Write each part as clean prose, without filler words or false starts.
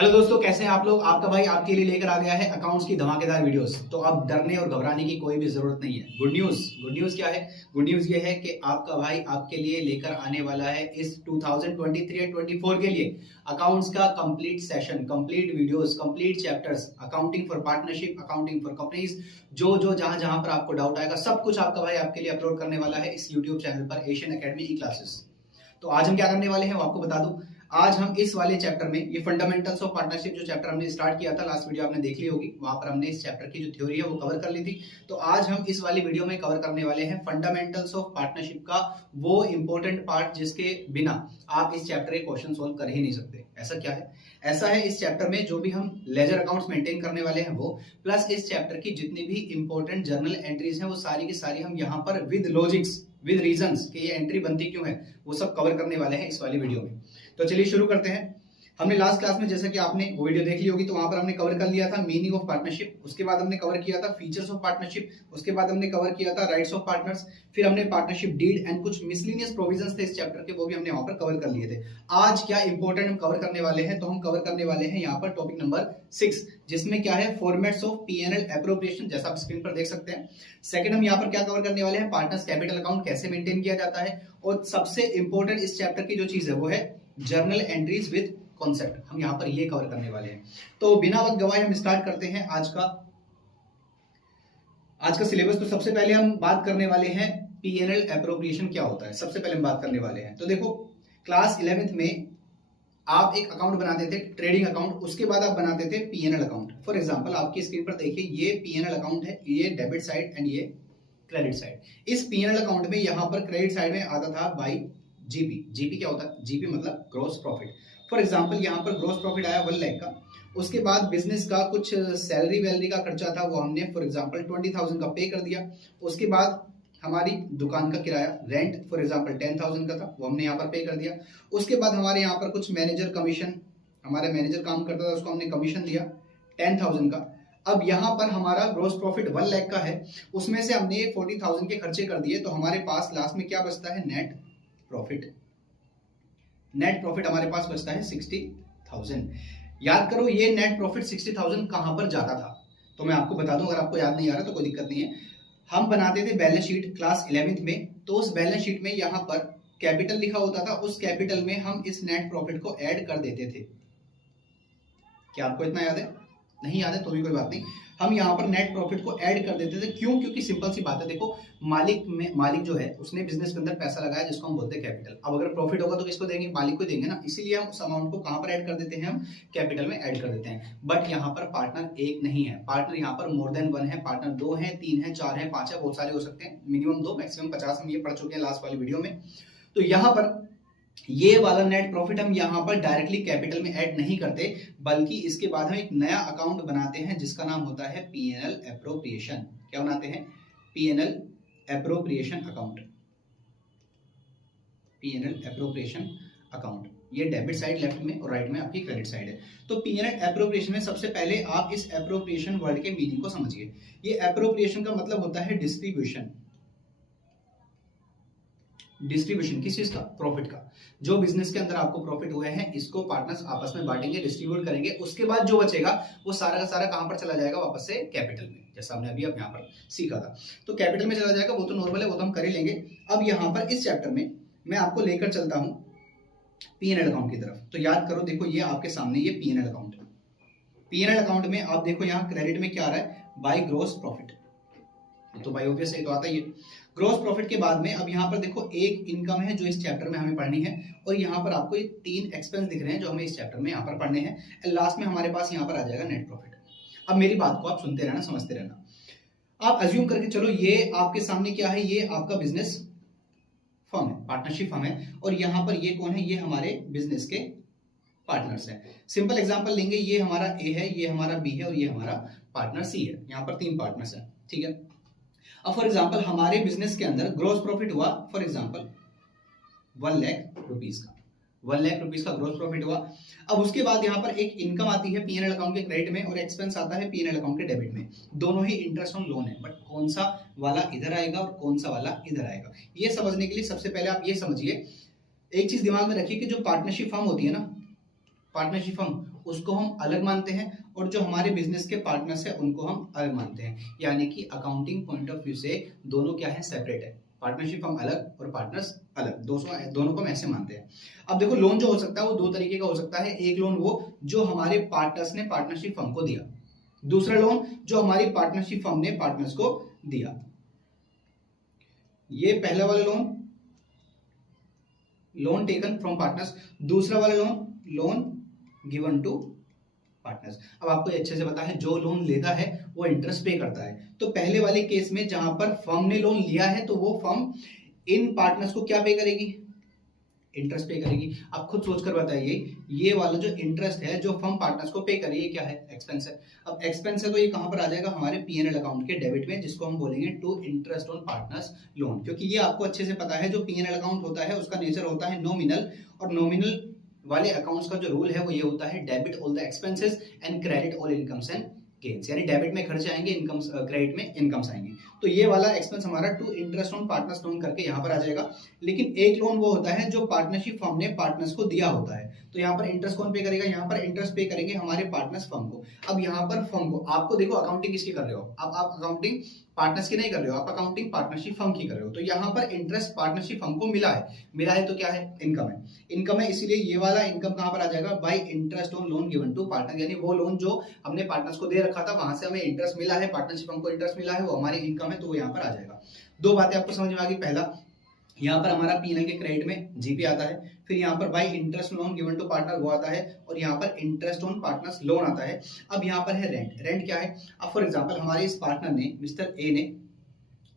Hello दोस्तों, कैसे हैं आप लोग। आपका भाई आपके लिए लेकर आ गया है अकाउंट्स की धमाकेदार वीडियोस। तो अब डरने और घबराने की कोई भी जरूरत नहीं है। गुड न्यूज क्या है। गुड न्यूज ये है कि आपका भाई आपके लिए लेकर आने वाला है इस 2023 और 24 के लिए अकाउंट्स का complete session, complete videos, complete chapters, accounting for partnership, accounting for companies, जो जहां जहां पर आपको डाउट आएगा सब कुछ आपका भाई आपके लिए अपलोड करने वाला है इस यूट्यूब चैनल पर, एशियन अकेडमी ई क्लासेस। तो आज हम क्या करने वाले हैं वो आपको बता दूं। आज हम इस वाले चैप्टर में ये फंडामेंटल्स ऑफ पार्टनरशिप जो चैप्टर हमने स्टार्ट किया था, लास्ट वीडियो आपने देख ली होगी, वहां पर हमने इस चैप्टर की जो थ्योरी है वो कवर कर ली थी। तो आज हम इस वाली वीडियो में कवर करने वाले हैं फंडामेंटल्स ऑफ पार्टनरशिप का वो इंपॉर्टेंट पार्ट जिसके बिना आप इस चैप्टर के क्वेश्चन सोल्व कर ही नहीं सकते। ऐसा क्या है? ऐसा है इस चैप्टर में जो भी हम लेजर अकाउंट्स मेंटेन करने वाले हैं वो, प्लस इस चैप्टर की जितनी भी इंपॉर्टेंट जर्नल एंट्रीज हैं वो सारी की सारी हम यहाँ पर विद लॉजिक्स, विद रीजंस कि ये एंट्री बनती क्यों है, वो सब कवर करने वाले हैं इस वाली वीडियो में। तो चलिए शुरू करते हैं। हमने लास्ट क्लास में, जैसा कि आपने वो वीडियो देख ली होगी, तो वहां पर हमने कवर कर लिया था मीनिंग ऑफ पार्टनरशिप, उसके बाद हमने कवर किया था फीचर्स ऑफ पार्टनरशिप, उसके बाद हमने कवर किया था राइट्स ऑफ पार्टनर्स, फिर हमने पार्टनरशिप डीड एंड कुछ मिसलिनियस प्रोविजंस थे इस चैप्टर के, वो भी हमने वहां पर कवर कर लिए थे। आज क्या इंपॉर्टेंट हम कवर करने वाले हैं, तो हम कवर करने वाले हैं यहाँ पर टॉपिक नंबर 6, जिसमें क्या है फॉर्मेट्स ऑफ पीएनएल एप्रोप्रिएशन, जैसा आप स्क्रीन पर देख सकते हैं। सेकंड हम यहाँ पर क्या कवर करने वाले हैं, पार्टनर्स कैपिटल अकाउंट कैसे मेंटेन किया जाता है, और सबसे इंपॉर्टेंट इस चैप्टर की जो चीज है वो है जर्नल एंट्रीज विद कॉन्सेप्ट, हम यहां पर ये कवर करने वाले हैं। तो बिना वक्त गवाए हम स्टार्ट करते हैं आज का सिलेबस। तो सबसे पहले हम बात करने वाले हैं पीएनएल एप्रोप्रिएशन क्या होता है, सबसे पहले हम बात करने वाले हैं। तो देखो, क्लास 11th में आप एक अकाउंट बनाते थे ट्रेडिंग अकाउंट, उसके बाद आप बनाते थे पीएनएल अकाउंट। फॉर एग्जांपल आपकी स्क्रीन पर देखिए, ये पीएनएल अकाउंट है, ये डेबिट साइड एंड ये क्रेडिट साइड। इस पीएनएल अकाउंट में यहां पर क्रेडिट साइड में आता था बाई जीपी। जीपी क्या होता है? जीपी मतलब ग्रॉस प्रॉफिट। फॉर एग्जांपल यहाँ पर ग्रॉस प्रॉफिट आया 1 लाख का, उसके बाद बिजनेस का कुछ सैलरी वैलरी का खर्चा था, वो हमने फॉर एग्जांपल 20,000 का पे कर दिया। उसके बाद हमारी दुकान का किराया रेंट फॉर एग्जांपल 10,000 का था, वो हमने यहाँ पर पे कर दिया। उसके बाद हमारे यहाँ पर कुछ मैनेजर कमीशन, हमारा मैनेजर काम करता था, उसको हमने कमीशन दिया 10,000 का। अब यहाँ पर हमारा ग्रॉस प्रॉफिट 1 लाख का है, उसमें से हमने 40,000 के खर्चे कर दिए, तो हमारे पास लास्ट में क्या बचता है? Net profit. नेट प्रॉफिट हमारे पास बचता है 60,000। याद करो, ये नेट प्रॉफिट 60,000 कहां पर जाता था, तो मैं आपको बता दूं, अगर आपको याद नहीं आ रहा तो कोई दिक्कत नहीं है। हम बनाते थे बैलेंस शीट क्लास 11th में, तो उस बैलेंस शीट में यहां पर कैपिटल लिखा होता था, उस कैपिटल में हम इस नेट प्रॉफिट को ऐड कर देते थे। क्या आपको इतना याद है? नहीं याद है तो भी कोई बात नहीं, हम यहाँ पर नेट प्रॉफिट को ऐड कर देते थे। क्यों? क्योंकि सिंपल सी बात है, देखो मालिक जो है उसने बिजनेस के अंदर पैसा लगाया जिसको हम बोलते हैं कैपिटल। अब अगर प्रॉफिट होगा तो किसको देंगे? मालिक को देंगे ना, इसीलिए हम उस अमाउंट को कहां पर ऐड कर देते हैं? हम कैपिटल में ऐड कर देते हैं। बट यहाँ पर पार्टनर एक नहीं है, पार्टनर यहाँ पर मोर देन 1 है, पार्टनर 2 है, 3 है, 4 है, 5 है, बहुत सारे हो सकते हैं, मिनिमम 2 मैक्सिमम 50 हम ये पढ़ चुके हैं लास्ट वाली वीडियो में। तो यहाँ पर ये वाला नेट प्रॉफिट हम यहां पर डायरेक्टली कैपिटल में ऐड नहीं करते, बल्कि इसके बाद हम एक नया अकाउंट बनाते हैं जिसका नाम होता है पीएनएल एप्रोप्रिएशन। क्या बनाते हैं? PNL appropriation account. PNL appropriation account, ये डेबिट साइड लेफ्ट में और राइट में आपकी क्रेडिट साइड है। तो पीएनएल एप्रोप्रिएशन में सबसे पहले आप इस एप्रोप्रिएशन वर्ड के मीनिंग को समझिए। ये एप्रोप्रिएशन का मतलब होता है डिस्ट्रीब्यूशन। डिस्ट्रीब्यूशन किस चीज का? प्रॉफिट का। जो बिजनेस के अंदर आपको प्रॉफिट हुए हैं इसको पार्टनर्स आपस में बांटेंगे, डिस्ट्रीब्यूट करेंगे, उसके बाद जो बचेगा वो सारा का सारा कहां पर चला जाएगा? वापस से कैपिटल में, जैसा हमने अभी यहाँ पर सीखा था। तो कैपिटल में चला जाएगा, वो तो नॉर्मल है, वो तो हम कर ही लेंगे। अब यहाँ पर इस चैप्टर में मैं आपको लेकर चलता हूं पीएनएल अकाउंट की तरफ। तो याद करो, देखो ये आपके सामने ये पीएनएल अकाउंट है। पीएनएल अकाउंट में आप देखो यहाँ क्रेडिट में क्या आ रहा है? बाय ग्रॉस प्रॉफिट, तो भाई ऑब्वियस है, तो आता ही है। ग्रॉस प्रॉफिट के बाद में अब यहाँ पर देखो एक इनकम है जो इस चैप्टर में हमें पढ़नी है, और यहाँ पर आपको ये 3 एक्सपेंस दिख रहे हैं जो हमें इस चैप्टर में यहाँ पर पढ़ने हैं। लास्ट में हमारे पास यहाँ पर आ जाएगा नेट प्रॉफिट। अब मेरी बात को आप सुनते रहना, समझते रहना। आप अज्यूम करके चलो, ये आपके सामने क्या है? ये आपका बिजनेस फर्म है, पार्टनरशिप फर्म है, और यहाँ पर ये कौन है? ये हमारे बिजनेस के पार्टनर्स है। सिंपल एग्जाम्पल लेंगे, ये हमारा ए है, ये हमारा बी है, और ये हमारा पार्टनर सी है। यहाँ पर 3 पार्टनर्स है, ठीक है। अब फॉर एग्जांपल हमारे बिजनेस के अंदर ग्रॉस प्रॉफिट हुआ फॉर एग्जांपल 1 लाख रुपीस का, 1 लाख रुपीस का ग्रॉस प्रॉफिट हुआ। अब उसके बाद यहाँ पर एक इनकम आती है पीएनएल अकाउंट के क्रेडिट में, और एक्सपेंस आता है पीएनएल अकाउंट के डेबिट में। दोनों ही इंटरेस्ट ऑन लोन है, बट कौन सा वाला इधर आएगा और कौन सा वाला इधर आएगा, ये समझने के लिए सबसे पहले आप ये समझिए, एक चीज दिमाग में रखिए कि जो पार्टनरशिप फर्म होती है ना, पार्टनरशिप फर्म, उसको हम अलग मानते हैं, और जो हमारे बिजनेस के पार्टनर्स हैं उनको हम अलग मानते हैं। यानी कि अकाउंटिंग पॉइंट ऑफ व्यू से दोनों क्या है, सेपरेट है। पार्टनरशिप फर्म अलग और पार्टनर्स अलग, दोनों को हम ऐसे मानते हैं। अब देखो लोन जो हो सकता है वो दो तरीके का हो सकता है। एक लोन वो जो हमारे पार्टनर्स ने पार्टनरशिप फर्म को दिया, दूसरा लोन जो हमारी पार्टनरशिप फर्म ने पार्टनर्स को दिया। ये पहला वाला लोन टेकन फ्रॉम पार्टनर्स, दूसरा वाला लोन गिवन टू पार्टनर्स। अब आपको अच्छे से पता है जो लोन लेता है वो इंटरेस्ट पे करता है। तो पहले वाले केस में जहां पर फर्म ने लोन लिया है तो वो फर्म इन पार्टनर्स को क्या पे करेगी, इंटरेस्ट पे करेगी। आप खुद सोचकर बताइए, ये वाला जो इंटरेस्ट है जो फर्म पार्टनर्स को पे करेगी क्या है, एक्सपेंस है। अब एक्सपेंस है तो ये कहां पर आ जाएगा, हमारे पीएनएल अकाउंट के डेबिट में, जिसको हम बोलेंगे to interest on partners loan. क्योंकि ये आपको अच्छे से पता है जो पीएनएल अकाउंट होता है उसका नेचर होता है नॉमिनल, और नॉमिनल वाले अकाउंट्स का जो रूल है वो ये होता है debit all the expenses and credit all incomes and gains. यानी डेबिट में खर्चे आएंगे, इनकम्स क्रेडिट में इनकम्स आएंगे। तो ये वाला एक्सपेंस हमारा to interest on partners loan करके यहाँ पर आ जाएगा। लेकिन एक लोन वो होता है जो पार्टनरशिप फर्म ने पार्टनर्स को दिया होता है। तो यहाँ पर इंटरेस्ट कौन पे करेगा, यहाँ पर इंटरेस्ट पे करेंगे हमारे पार्टनर्स फर्म को। अब यहाँ पर फर्म को, आपको देखो अकाउंटिंग किसकी कर रहे हो, अब आप अकाउंटिंग पार्टनर्स की नहीं कर रहे हो, आप अकाउंटिंग पार्टनरशिप फर्म की कर रहे हो। तो यहाँ पर इंटरेस्ट पार्टनरशिप फर्म को मिला है तो क्या है, इनकम है। इसीलिए ये वाला इनकम कहां पर आ जाएगा, by interest on loan given to partner. यानी वो लोन जो हमने पार्टनर्स को दे रखा था वहां से हमें इंटरेस्ट मिला है, पार्टनरशिप फर्म को इंटरेस्ट मिला है, वो हमारी इनकम है, तो वो यहाँ पर आ जाएगा। दो बातें आपको समझ में आ गई। पहला, यहाँ पर हमारा पीएनएल के क्रेडिट में जीपी आता है, फिर यहाँ पर by interest loan given to partner वो आता है, और यहाँ पर इंटरेस्ट ऑन पार्टनर्स लोन आता है। अब यहाँ पर है रेंट क्या है। अब फॉर एग्जांपल हमारे इस पार्टनर ने, मिस्टर ए ने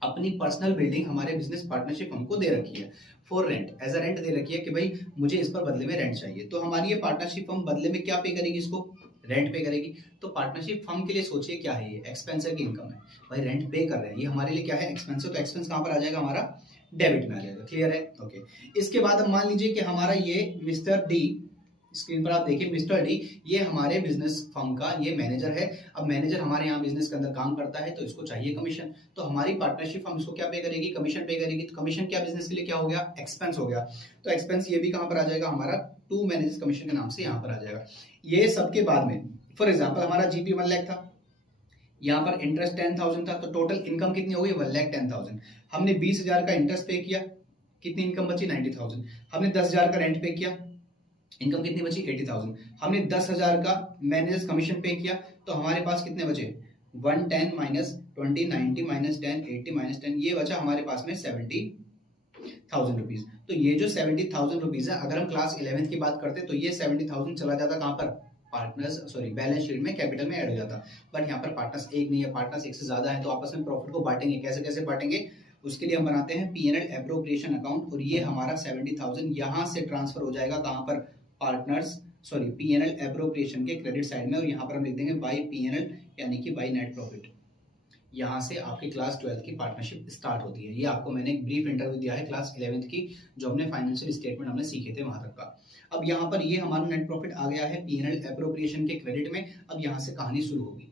अपनी पर्सनल बिल्डिंग हमारे बिजनेस पार्टनरशिप हमको दे रखी है for rent, as a rent दे रखी है कि भाई मुझे इस पर बदले में रेंट चाहिए। तो हमारी ये पार्टनरशिप फर्म बदले में क्या पे करेगी, इसको रेंट पे करेगी। तो पार्टनरशिप फर्म के लिए सोचिए क्या है, ये एक्सपेंस है कि इनकम है, भाई रेंट पे कर रहे हैं, ये हमारे लिए क्या है, एक्सपेंस है। तो एक्सपेंस कहां पर आ जाएगा, हमारा डेबिट में आ जाएगा। क्लियर है, ओके। इसके बाद अब मान लीजिए कि हमारा ये मिस्टर डी, स्क्रीन पर आप देखिए मिस्टर डी, ये हमारे बिजनेस फर्म का ये मैनेजर है। अब मैनेजर हमारे यहाँ बिजनेस के अंदर काम करता है तो इसको चाहिए कमीशन। तो हमारी पार्टनरशिप फर्म इसको क्या पे करेगी, कमीशन पे करेगी। तो कमीशन क्या बिजनेस के लिए क्या हो गया, एक्सपेंस हो गया। तो एक्सपेंस ये भी कहां पर आ जाएगा, हमारा टू मैनेजर्स कमीशन के नाम से यहाँ पर आ जाएगा। ये सबके बाद में फॉर एग्जाम्पल हमारा जीपी 1 लाख था, यहाँ पर इंटरेस्ट 10,000 था, तो टोटल इनकम कितनी हो गई, 1,10,000। हमने 20,000 का इंटरेस्ट पे किया, कितनी इनकम बची, 90,000। हमने 10,000 का रेंट पे किया, इनकम कितनी बची, 80,000। हमने 10,000 का मैनेजर्स कमीशन पे किया, तो हमारे पास कितने बचे, 110 माइनस 20, 90 माइनस 10, 80 माइनस 10, ये बचा हमारे पास में 70,000 रुपीज। तो ये जो 70,000 रुपीज है, अगर हम क्लास 11th की बात करते तो ये 70,000 चला जाता कहाँ पर, बैलेंस शीट में, कैपिटल में ऐड हो जाता। बट यहाँ पर पार्टनर्स एक नहीं है, पार्टनर्स एक से ज्यादा है, तो आपस में प्रॉफिट को बांटेंगे। कैसे बांटेंगे, उसके लिए हम बनाते हैं पीएनएल एप्रोप्रिएशन अकाउंट, और ये हमारा 70,000 यहाँ से ट्रांसफर हो जाएगा कहाँ पर, पीएनएल एप्रोप्रिएशन के क्रेडिट साइड में, और यहाँ पर हम लिख देंगे बाय पीएनएल, यानी कि बाय नेट प्रॉफिट। यहाँ से आपकी क्लास 12 की पार्टनरशिप स्टार्ट होती है। ये आपको मैंने एक ब्रीफ इंटरव्यू दिया है क्लास 11th की, जो हमने फाइनेंशियल स्टेटमेंट हमने सीखे थे वहां तक का। अब यहाँ पर ये हमारा नेट प्रॉफिट आ गया है पीएनएल एप्रोप्रिएशन के क्रेडिट में। अब यहाँ से कहानी शुरू होगी।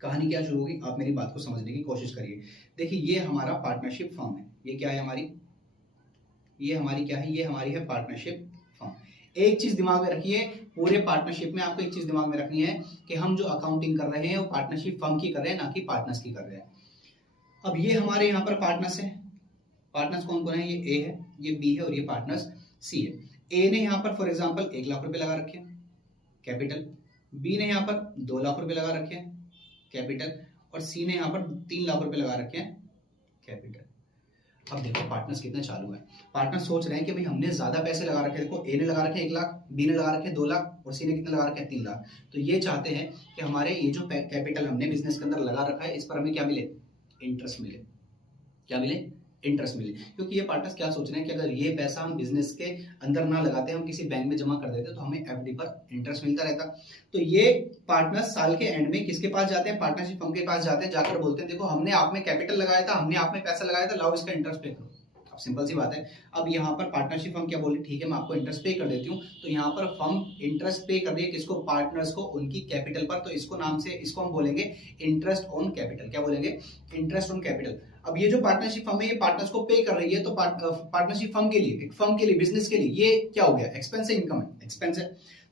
कहानी क्या शुरू होगी, आप मेरी बात को समझने की कोशिश करिए। देखिए ये हमारा पार्टनरशिप फर्म है, ये क्या है हमारी, ये हमारी क्या है, ये हमारी है पार्टनरशिप फर्म। एक चीज दिमाग में रखिए, पूरे पार्टनरशिप में आपको एक चीज दिमाग में रखनी है कि हम जो अकाउंटिंग कर रहे हैं वो पार्टनरशिप फर्म की कर रहे हैं, ना कि पार्टनर्स की कर रहे हैं। अब ये हमारे यहाँ पर पार्टनर्स है, पार्टनर्स कौन कौन है, ये ए है, ये बी है, और ये पार्टनर्स सी है। ए ने यहाँ पर फॉर एग्जांपल 1 लाख रुपए लगा रखे हैं कैपिटल, बी ने यहाँ पर 2 लाख रुपए लगा रखे हैं कैपिटल, और सी ने यहाँ पर 3 लाख रुपए लगा रखे हैं कैपिटल। अब देखो पार्टनर्स कितने चालू हैं। पार्टनर सोच रहे हैं कि भाई हमने ज्यादा पैसे लगा रखे हैं। देखो ए ने लगा रखे 1 लाख, बी ने लगा रखे 2 लाख, और सी ने कितने लगा रखे हैं, 3 लाख। तो ये चाहते हैं कि हमारे ये जो कैपिटल हमने बिजनेस के अंदर लगा रखा है इस पर हमें क्या मिले, इंटरेस्ट मिले। क्या मिले, इंटरेस्ट मिले। क्योंकि ये पार्टनर्स क्या सोच रहे हैं कि अगर ये पैसा हम बिजनेस के अंदर ना लगाते, हम किसी बैंक में जमा कर देते तो हमें एफडी पर इंटरेस्ट मिलता रहता। तो ये पार्टनर्स साल के एंड में किसके पास जाते हैं, पार्टनरशिप फर्म के पास जाते हैं, जाकर बोलते हैं देखो हमने आप में कैपिटल लगाया था, हमने आप में पैसा लगाया था, लाओ इसका इंटरेस्ट पे करो। अब सिंपल सी बात है। अब यहाँ पर पार्टनरशिप फर्म क्या बोल रही, ठीक है मैं आपको इंटरेस्ट पे कर देती हूँ। तो यहाँ पर फर्म इंटरेस्ट पे कर रही है किसको, पार्टनर्स को, उनकी कैपिटल पर। तो इसको नाम से, इसको हम बोलेंगे इंटरेस्ट ऑन कैपिटल। क्या बोलेंगे, इंटरेस्ट ऑन कैपिटल। अब ये जो पार्टनरशिप फर्म है ये पार्टनर्स को पे कर रही है, तो पार्टनरशिप फर्म के लिए, एक फर्म के लिए, बिजनेस के लिए ये क्या हो गया, एक्सपेंस है, इनकम है, एक्सपेंस है।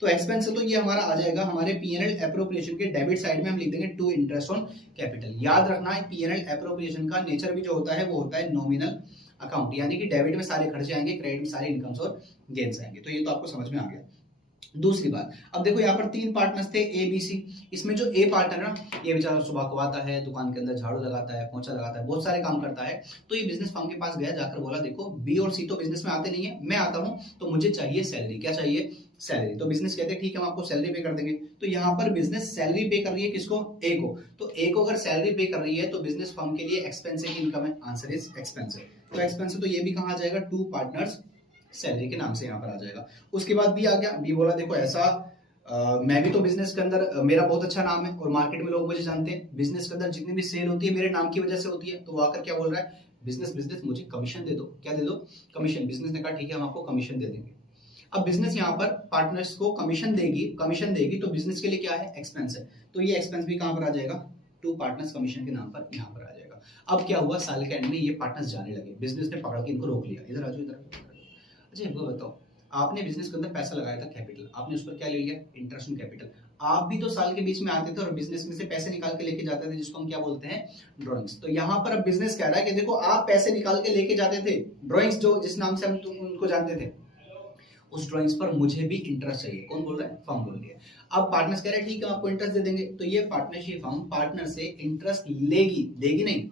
तो एक्सपेंस है तो ये हमारा आ जाएगा हमारे पीएनएल एप्रोप्रिएशन के डेबिट साइड में हम लिख देंगे टू इंटरेस्ट ऑन कैपिटल। याद रखना है पीएनएल एप्रोप्रिएशन का नेचर भी जो होता है वो होता है नॉमिनल अकाउंट, यानी कि डेबिट में सारे खर्चे आएंगे, क्रेडिट में सारे इनकम्स और गेन्स आएंगे। तो ये तो आपको समझ में आ गया। दूसरी बात, अब देखो यहाँ पर 3 पार्टनर्स थे ए बी सी। इसमें जो ए पार्टनर ना, ये बेचारा सुबह को आता है, दुकान के अंदर झाड़ू लगाता है, पोंछा लगाता है, बहुत सारे काम करता है। तो ये बिजनेस फर्म के पास गया, जाकर बोला देखो बी और सी तो बिजनेस में आते नहीं है, मैं आता हूँ तो मुझे चाहिए सैलरी। क्या चाहिए? सैलरी। तो बिजनेस कहते हैं ठीक है हम आपको सैलरी पे कर देंगे। तो यहाँ पर बिजनेस सैलरी पे कर रही है किसको? ए को। तो ए को अगर सैलरी पे कर रही है तो बिजनेस फर्म के लिए एक्सपेंस है कि इनकम है? आंसर इज एक्सपेंस है। तो एक्सपेंस है तो ये भी कहाँ आ जाएगा? टू पार्टनर्स सैलरी के नाम से यहाँ पर आ जाएगा। उसके बाद बी आ गया। बी बोला देखो ऐसा मैं भी तो बिजनेस के अंदर मेरा बहुत अच्छा नाम है और मार्केट में लोग मुझे जानते हैं, बिजनेस के अंदर जितनी भी सेल होती है मेरे नाम की वजह से होती है। तो वो आकर क्या बोल रहा है? बिजनेस मुझे कमीशन दे दो। क्या दे दो? कमीशन। बिजनेस ने कहा ठीक है हम आपको कमीशन दे देंगे। अब बिजनेस यहाँ पर पार्टनर्स को कमीशन देगी तो बिजनेस के लिए क्या है? एक्सपेंस है। तो ये एक्सपेंस भी कहाँ पर आ जाएगा? टू पार्टनर्स कमीशन के नाम पर यहाँ पर आ जाएगा। अब क्या हुआ? साल के एंड में ये पार्टनर्स जाने लगे, बिजनेस ने पकड़ के इनको रोक लिया, इधर आ जाओ इधर। अच्छा इनको बताओ, आपने बिजनेस के अंदर पैसा लगाया था कैपिटल, आपने उस पर क्या ले लिया? Interest on capital. आप भी तो साल के बीच में आते थे और बिजनेस में से पैसे निकाल के लेके जाते थे, जिसको हम क्या बोलते हैं? ड्रॉइंग्स। तो यहाँ पर अब बिजनेस कह रहा है कि देखो आप पैसे निकाल के लेके जाते थे, ड्रॉइंग्स जो जिस नाम से हम उनको जानते थे, उस ड्रॉइंग्स पर मुझे भी इंटरेस्ट चाहिए। कौन बोल रहा है? फर्म बोल रही है। अब पार्टनर्स कह रहे हैं ठीक है आपको इंटरेस्ट दे देंगे। तो ये पार्टनरशिप फर्म पार्टनर से इंटरेस्ट लेगी, देगी नहीं,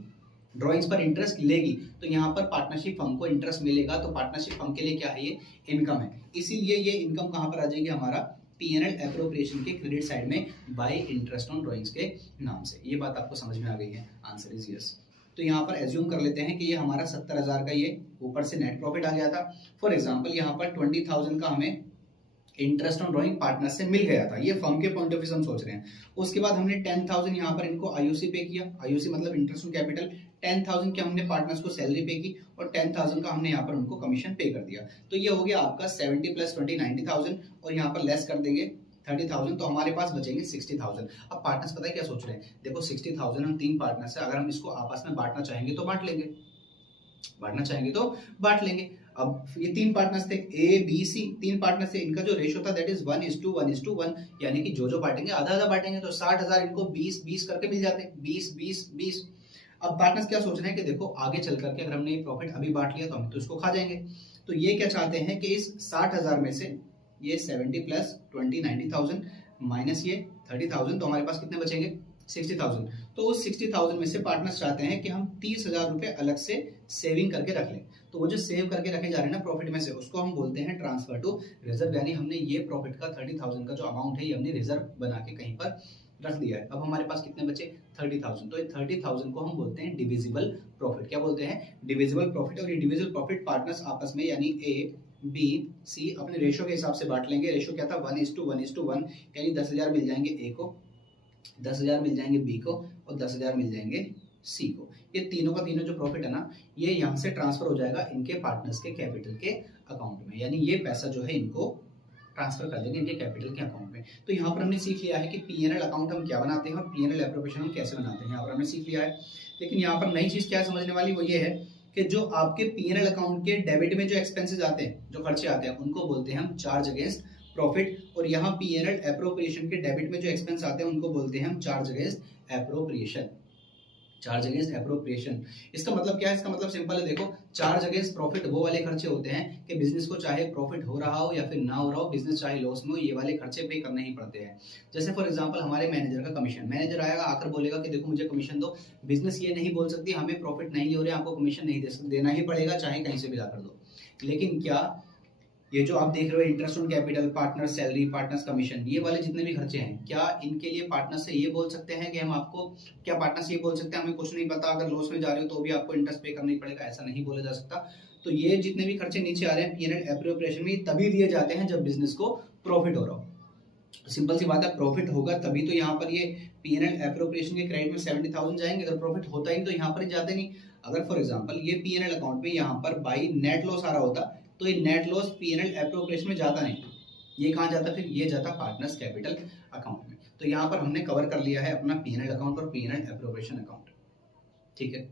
ड्रॉइंग्स पर इंटरेस्ट लेगी। तो यहाँ पर पार्टनरशिप फर्म को इंटरेस्ट मिलेगा, तो पार्टनरशिप फर्म के लिए क्या है? ये इनकम है। इसीलिए ये इनकम कहाँ पर आ जाएगी? हमारा पीएनएल एप्रोप्रिएशन के क्रेडिट साइड में बाय इंटरेस्ट ऑन ड्रॉइंग्स के नाम से। ये बात आपको समझ में आ गई है? Answer is yes. तो यहाँ पर एज्यूम कर लेते हैं कि ये हमारा 70,000 का ये ऊपर से नेट प्रॉफिट आ गया था। फॉर एग्जाम्पल यहाँ पर 20,000 का हमें इंटरेस्ट ऑन ड्रॉइंग पार्टनर से मिल गया था, ये फर्म के पॉइंट ऑफ व्यू से हम सोच रहे हैं। उसके बाद हमने 10,000 यहाँ पर इनको आईयूसी पे किया। आईयूसी मतलब इंटरेस्ट ऑन कैपिटल। 10,000 की हमने पार्टनर्स को सैलरी पे की और 10,000 का हमने यहाँ पर उनको कमीशन पे कर दिया। तो ये हो गया आपका 70 + 20 90,000 और यहाँ पर लेस कर देंगे 30,000, तो हमारे पास बचेंगे 60,000। अब पार्टनर्स पता है क्या सोच रहे हैं? देखो 60,000 हम 3 पार्टनर्स है, अगर हम इसको आपस में बांटना चाहेंगे तो बांट लेंगे, अब ये 3 पार्टनर्स थे ए बी सी, 3 पार्टनर्स थे, इनका जो रेशियो था दैट इज 1:1:1, यानी कि जो बांटेंगे आधा आधा बांटेंगे। तो 60,000 इनको 20-20 करके मिल जाते हैं, 20-20-20। अब पार्टनर्स क्या सोच रहे हैं कि देखो आगे चल करके अगर हमने ये प्रॉफिट अभी बांट लिया तो हम तो इसको खा जाएंगे। तो ये क्या चाहते हैं कि इस 60,000 में से ये 70 + 20 90,000 माइनस ये 30,000, तो हमारे पास कितने बचेंगे? 60,000। तो उस 60,000 में से पार्टनर्स चाहते हैं कि हम 30,000 रुपए अलग से सेविंग करके रख लें। तो वो जो सेव करके रखे जा रहे हैं ना प्रॉफिट में से, उसको हम बोलते हैं ट्रांसफर टू रिजर्व, यानी हमने ये प्रॉफिट का 30,000 का जो अमाउंट है ये हमने रिजर्व बना के कहीं पर रख दिया है। अब हमारे पास कितने बचे? 30,000। तो ये 30,000 को हम बोलते हैं डिविजिबल प्रॉफिट। क्या बोलते हैं? Divisible profit. और ये डिविजिबल प्रॉफिट पार्टनर्स आपस में यानी ए बी सी अपने रेशियो के हिसाब से बांट लेंगे। रेशियो क्या था? 1:1:1, यानी 10,000 मिल जाएंगे ए को, 10,000 मिल जाएंगे बी को और 10,000 मिल जाएंगे सी को। ये तीनों का तीनों जो प्रॉफिट है ना, ये यहाँ से ट्रांसफर हो जाएगा इनके पार्टनर्स के कैपिटल के अकाउंट में, यानी ये पैसा जो है इनको ट्रांसफर कर देंगे इनके कैपिटल के अकाउंट में। तो यहाँ पर हमने सीख लिया है कि पीएनएल अकाउंट हम क्या बनाते हैं और पीएनएल एप्रोप्रिएशन हम कैसे बनाते हैं, यहाँ पर हमने सीख लिया है। लेकिन यहाँ पर नई चीज क्या समझने वाली वो ये है कि जो आपके पीएनएल अकाउंट के डेबिट में जो एक्सपेंसेस आते हैं, जो खर्चे आते हैं, उनको बोलते हैं हम चार्ज अगेंस्ट प्रॉफिट। और यहाँ पीएनएल एप्रोप्रिएशन के डेबिट में जो एक्सपेंस आते हैं उनको बोलते हैं हम charge against appropriation. Charge against appropriation, इसका मतलब क्या है? इसका मतलब सिंपल है, देखो चार्ज अगेंस्ट प्रॉफिट वो वाले खर्चे होते हैं कि बिजनेस को चाहे प्रॉफिट हो रहा हो या फिर ना हो रहा हो, बिजनेस चाहे लॉस में हो, ये वाले खर्चे पे करने ही पड़ते हैं। जैसे फॉर एग्जांपल हमारे मैनेजर का कमीशन, मैनेजर आएगा आकर बोलेगा कि देखो मुझे कमीशन दो, बिजनेस ये नहीं बोल सकती हमें प्रॉफिट नहीं हो रहा है आपको कमीशन नहीं देना ही पड़ेगा, चाहे कहीं से भी लाकर दो। लेकिन क्या ये जो आप देख रहे हो interest on capital, partner salary, partners commission, ये वाले जितने भी खर्चे हैं, क्या इनके लिए पार्टनर से ये बोल सकते हैं कि हम आपको, क्या पार्टनर से ये बोल सकते हैं हमें कुछ नहीं पता, अगर लॉस में जा रहे हो तो भी आपको इंटरेस्ट पे करना ही पड़ेगा? ऐसा नहीं बोला जा सकता। तो ये जितने भी खर्चे नीचे आ रहे हैं पीएनएल एप्रोप्रिएशन में, तभी दिए जाते हैं जब बिजनेस को प्रॉफिट हो रहा हो। सिंपल सी बात है, प्रॉफिट होगा तभी तो यहाँ पर ये पीएनएल एप्रोप्रिएशन के क्रेडिट में 70,000 जाएंगे। अगर प्रॉफिट होता ही तो यहाँ पर ही जाते नहीं। अगर फॉर एग्जांपल ये पीएनएल अकाउंट में यहाँ पर बाई नेट लॉस आ रहा होता तो ये नेट लॉस पीएनएल एप्रोप्रिएशन में जाता नहीं, ये कहाँ जाता? फिर ये जाता पार्टनर्स कैपिटल अकाउंट में। तो यहाँ पर हमने कवर कर लिया है अपना पीएनएल अकाउंट और पीएनएल एप्रोप्रिएशन अकाउंट। ठीक है।